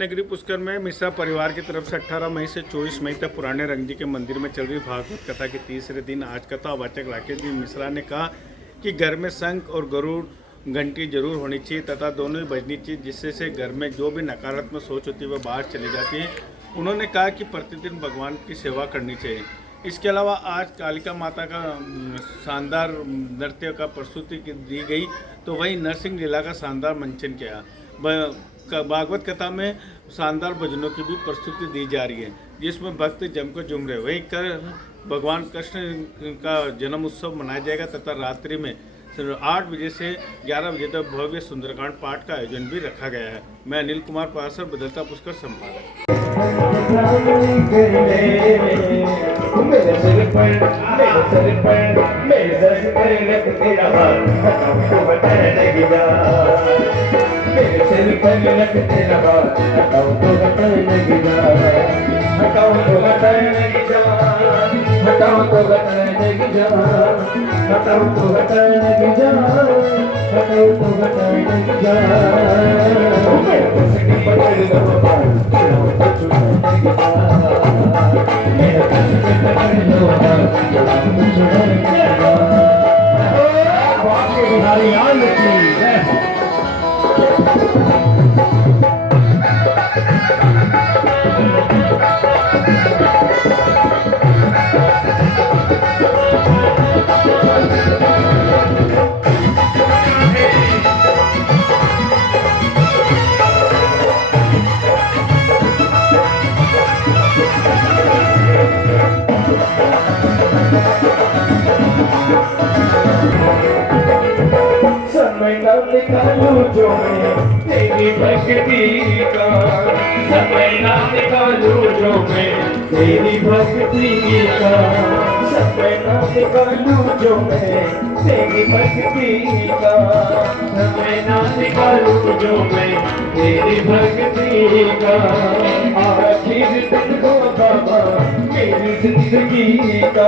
रत्नगिरी पुष्कर में मिश्रा परिवार की तरफ से 18 मई से 24 मई तक पुराने रंगजी के मंदिर में चल रही भागवत कथा के तीसरे दिन आज कथावाचक राकेश जी मिश्रा ने कहा कि घर में शंख और गरुड़ घंटी जरूर होनी चाहिए तथा दोनों ही बजनी चाहिए, जिससे से घर में जो भी नकारात्मक सोच होती है वह बाहर चली जाती है। उन्होंने कहा कि प्रतिदिन भगवान की सेवा करनी चाहिए। इसके अलावा आज कालिका माता का शानदार नृत्य का प्रस्तुति दी गई, तो वहीं नरसिंह लीला का शानदार मंचन किया। भागवत कथा में शानदार भजनों की भी प्रस्तुति दी जा रही है, जिसमें भक्त जमकर झूम रहे। वहीं भगवान कृष्ण का जन्म उत्सव मनाया जाएगा तथा रात्रि में 8 बजे से 11 बजे तक भव्य सुंदरकांड पाठ का आयोजन भी रखा गया है। मैं अनिल कुमार पासर, बदलता पुष्कर संपादक। निकालू जो मैं तेरी भक्ति का, समय ना निकालू जो मैं तेरी भक्ति का, समय ना निकालू जो मैं तेरी भक्ति का, समय ना निकालू जो मैं तेरी भक्ति का। आखिर दिन हो बाबा मेरी जिंदगी का,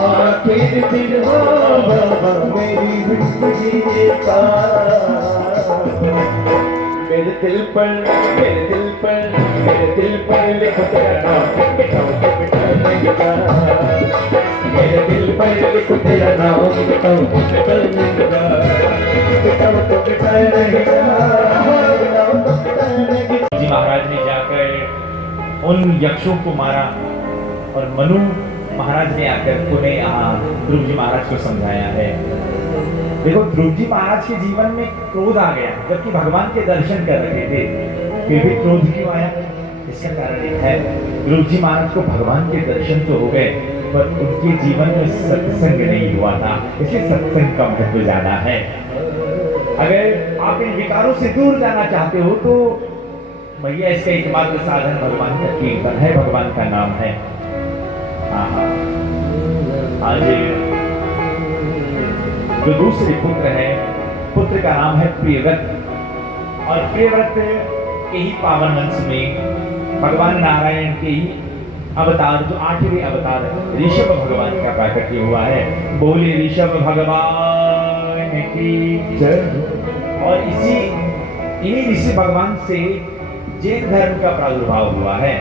आखिर दिन हो बाबा मेरी जिंदगी का। मेरे दिल पर लिख तेरा नाम, मिटाओ तो मिटा देगा। मेरे दिल पर लिख तेरा नाम, मिटाओ तो मिटा देगा। मिटाओ तो मिटा देगा, मिटाओ तो मिटा देगा। जी महाराज ने जाकर उन यक्षों को मारा और मनु महाराज ने आकर पुनः यहाँ ध्रुव जी महाराज को समझाया है। देखो, ध्रुव जी महाराज के जीवन में क्रोध आ गया, जबकि भगवान के दर्शन कर रहे थे, फिर भी क्रोध क्यों आया? इसका कारण एक है, ध्रुव जी महाराज को भगवान के दर्शन तो हो गए पर उनके जीवन में सत्संग नहीं हुआ था, इसलिए सत्संग का महत्व ज्यादा है। अगर आप इन विकारों से दूर जाना चाहते हो तो भैया इसका एकमात्र साधन भगवान का कीर्तन है, भगवान का नाम है। आज जो दूसरे पुत्र है, पुत्र का नाम है प्रियव्रत, और प्रियव्रत के ही पावन वंश में भगवान नारायण के ही अवतार, जो 8वें अवतार ऋषभ भगवान का प्राकट्य हुआ है। बोले ऋषभ भगवान की जय। और इन्हीं ऋषि भगवान से जैन धर्म का प्रादुर्भाव हुआ है।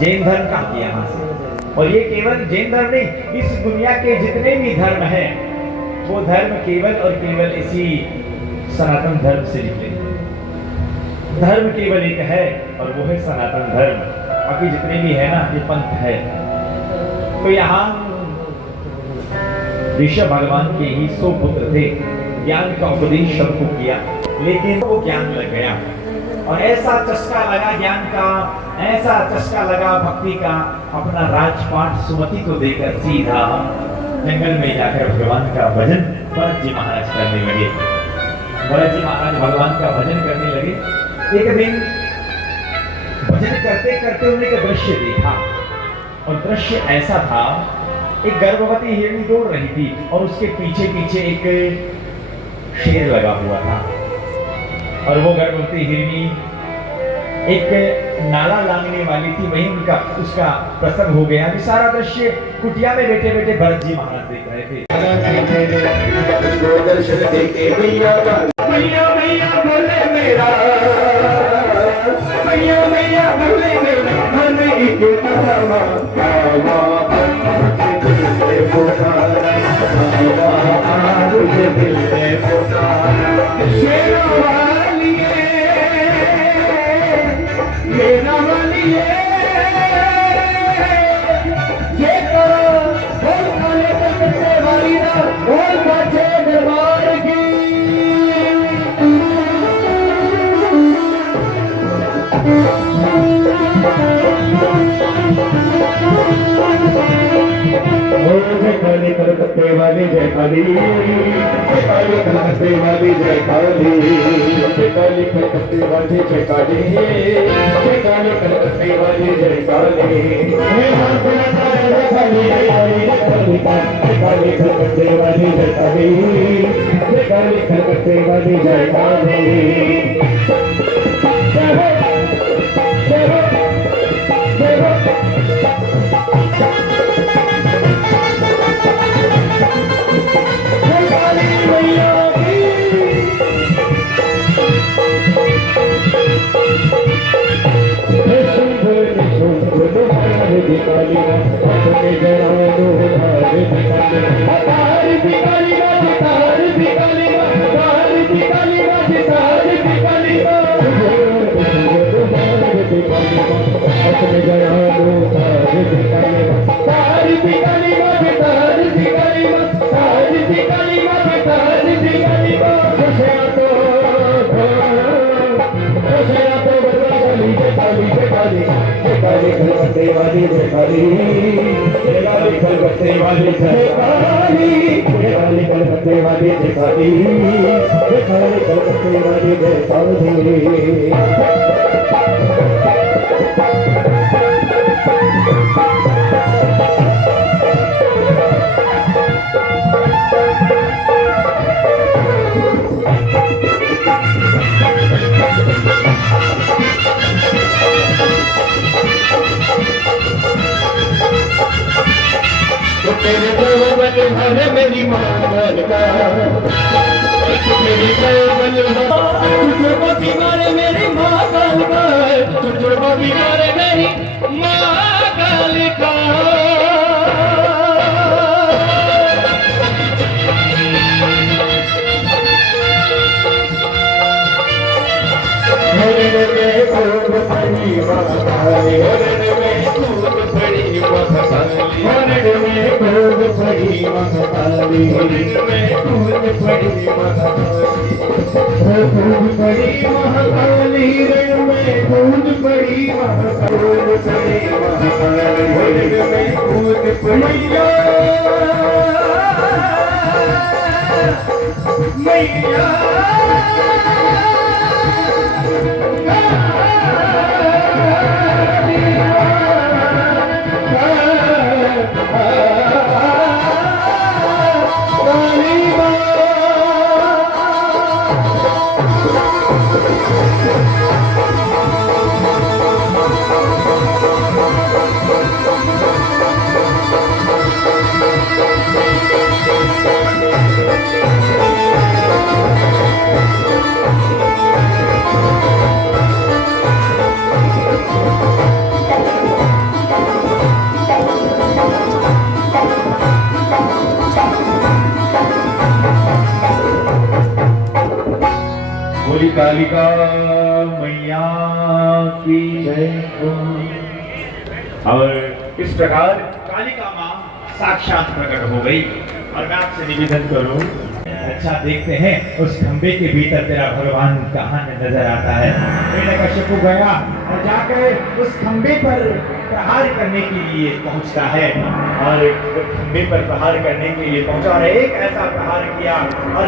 जैन धर्म का यहाँ से, और ये केवल जैन धर्म नहीं, इस दुनिया के जितने भी धर्म हैं वो धर्म केवल और केवल इसी सनातन धर्म से निकले। धर्म केवल एक है और वो है सनातन धर्म, बाकी जितने भी है ना ये पंथ है। तो यहाँ ऋषभ भगवान के ही 100 पुत्र थे। ज्ञान का उपदेश सबको किया, लेकिन वो ज्ञान लग गया और ऐसा चस्का लगा ज्ञान का, ऐसा चस्का लगा भक्ति का, अपना राजपाट सुमति को देकर सीधा जंगल में जाकर भगवान का भजन भरत जी महाराज करने लगे। भरत जी महाराज भगवान का भजन करने लगे। एक दिन भजन करते करते उन्होंने एक दृश्य देखा, और दृश्य ऐसा था, एक गर्भवती हिरनी दौड़ रही थी और उसके पीछे पीछे एक शेर लगा हुआ था, और वो गर्भवती हिरनी एक नाला लांगने वाली थी, वहीं उसका प्रसव हो गया। अभी सारा दृश्य कुटिया में बैठे बैठे भरत जी महाराज देख रहे थे। दर्शन देके भैया बोले मेरा मन एक नामा आवा तुझे पुकारा आवा तुझे दिल ने पुकारा शेरों वालिए मेरा वालिए ये करो बोल काले करते वाली ना बोल बाजे दरबार की काली कलकत्ते वाली जय काली काली कलकत्ते वाली जय काली काली कलकत्ते वाली जय काली काली कलकत्ते वाली जय काली काली कलकत्ते वाली जय काली काली कलकत्ते वाली जय काली मेरी माँ मारे मेरी माँ मारे मेरी माँ कालिका मैया की जय। और इस प्रकार कालिका माँ साक्षात प्रकट हो गई और मैं आपसे निवेदन करूं, अच्छा देखते हैं उस खंबे के भीतर तेरा भगवान कहाँ नजर आता है। हिरण्यकश्यप गया और जाकर उस खंबे पर प्रहार करने के लिए पहुंचता है और खंबे पर प्रहार करने के लिए पहुंचा और एक ऐसा प्रहार किया और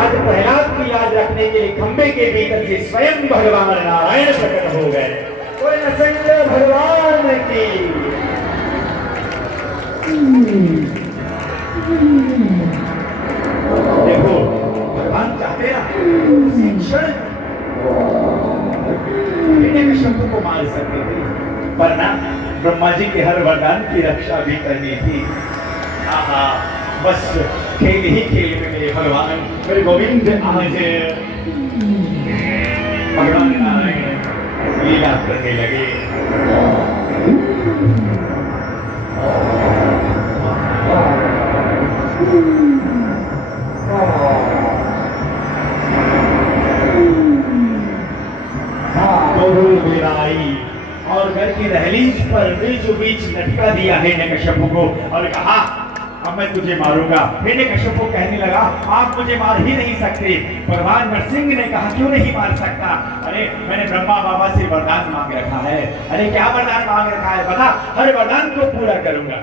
आज प्रहलाद की याद रखने के लिए खंबे के भीतर से स्वयं भगवान नारायण प्रकट हो गए। कोई नरसिंह भगवान की देखो भगवान चाहते ना शिक्षण शब्द को मार सकते थे, पर ना ब्रह्मा जी के हर वरदान की रक्षा भी करनी थी। आहा, बस खेल ही खेल में मेरे भगवान मेरे गोविंद आज भगवान नारायण ये लीला करने लगे। आई और घर की दहलीज पर बीचों बीच लटका दिया हिरण्यकश्यप को और कहा अब मैं तुझे मारूंगा। हिरण्यकश्यप कहने लगा आप मुझे मार ही नहीं सकते। भगवान नरसिंह ने कहा क्यों नहीं मार सकता? अरे मैंने ब्रह्मा बाबा से वरदान मांग रखा है। अरे क्या वरदान मांग रखा है बता? हर वरदान को पूरा करूंगा।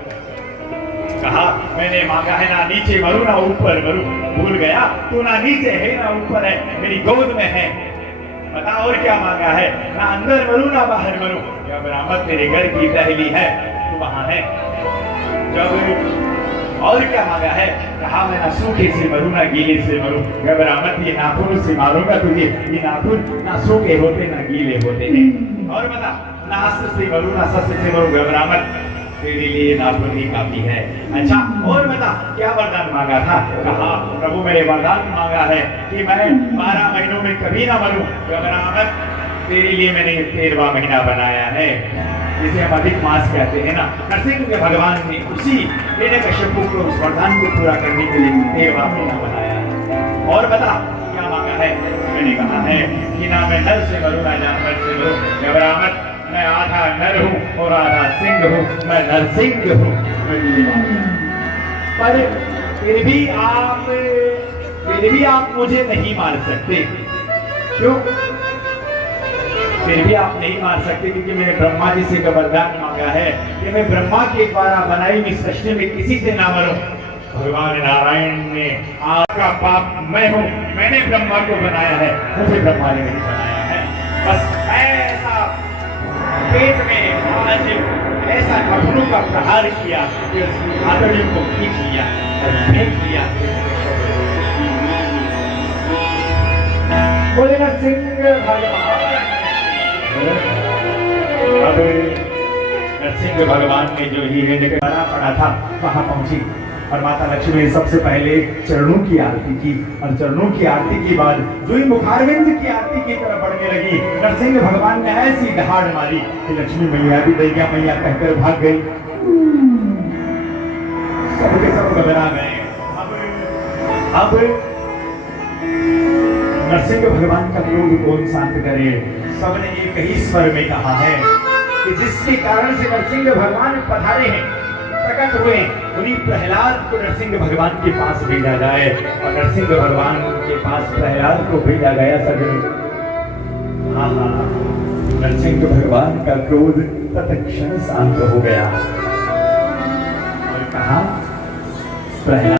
कहा मैंने मांगा है ना नीचे मरू ना ऊपर मरू। भूल गया तू ना नीचे है ना ऊपर है, मेरी गोद में है। बता और क्या मांगा है? ना अंदर मरू ना बाहर मरू। या बरामद तेरे घर की दहली है तू वहां है। जब और क्या मांगा है? कहा मैं ना सूखे से मरू ना गीले से मरू। या बरामद ये नाखून से मारूंगा तुझे। ये नाखून ना सूखे होते ना गीले होते हैं। और बता ना अस्त्र से मरू ना शस्त्र से मरू। या बरामद तेरे लिए नाखून ही काफी है। अच्छा और बता क्या वरदान मांगा था? कहा प्रभु मैंने वरदान मांगा है कि मैं 12 महीनों में कभी ना मरूं। बराबर तेरे लिए मैंने 13वां महीना बनाया है जिसे हम अधिक मास कहते हैं ना। नरसिंह के भगवान ने उसी हिरण्यकश्यप को उस वरदान को पूरा करने के लिए 13वां महीना बनाया है। और बता क्या मांगा है? मैंने कहा है कि ना मैं नर से मरूं ना जानवर से मरूं। बराबर मैं आधा नर हूँ और आधा सिंह हूँ। मैं नरसिंह हूँ। पर फिर भी आप मुझे नहीं मार सकते। क्यों? फिर भी आप नहीं मार सकते क्योंकि मैंने ब्रह्मा जी से वरदान मांगा है कि मैं ब्रह्मा के द्वारा बनाई हुई सृष्टि में किसी से ना मरूं। भगवान नारायण ने आपका पाप मैं हूँ, मैंने ब्रह्मा को बनाया है, मुझे ब्रह्मा ने नहीं बनाया है। बस ऐसा पेट में आज ऐसा घुटनों का प्रहार किया कि उसकी आंतड़ियों को खींच लिया और फेंक दिया। बोले नरसिंह भगवान। अब नरसिंह भगवान ने जो ही हिरण्यकश्यप पड़ा था वहां पहुंची और माता लक्ष्मी ने सबसे पहले चरणों की आरती की और चरणों की आरती के बाद जो ही मुखारविंद की आरती की तरफ बढ़ने लगी नरसिंह भगवान ने ऐसी दहाड़ मारी कि लक्ष्मी मैया भी दैया मैया कहकर भाग गई। सबके सब घबरा गए। अब नरसिंह भगवान का क्रोध कौन शांत करे? सबने एक ही स्वर में कहा है कि जिसके कारण से नरसिंह भगवान पधारे हैं प्रकट हुए उन्हीं प्रहलाद को नरसिंह भगवान के पास भेजा जाए। और नरसिंह भगवान के पास प्रहलाद को भेजा गया। सजन हाँ नरसिंह भगवान का क्रोध तत्क्षण शांत हो गया और कहा प्रहलाद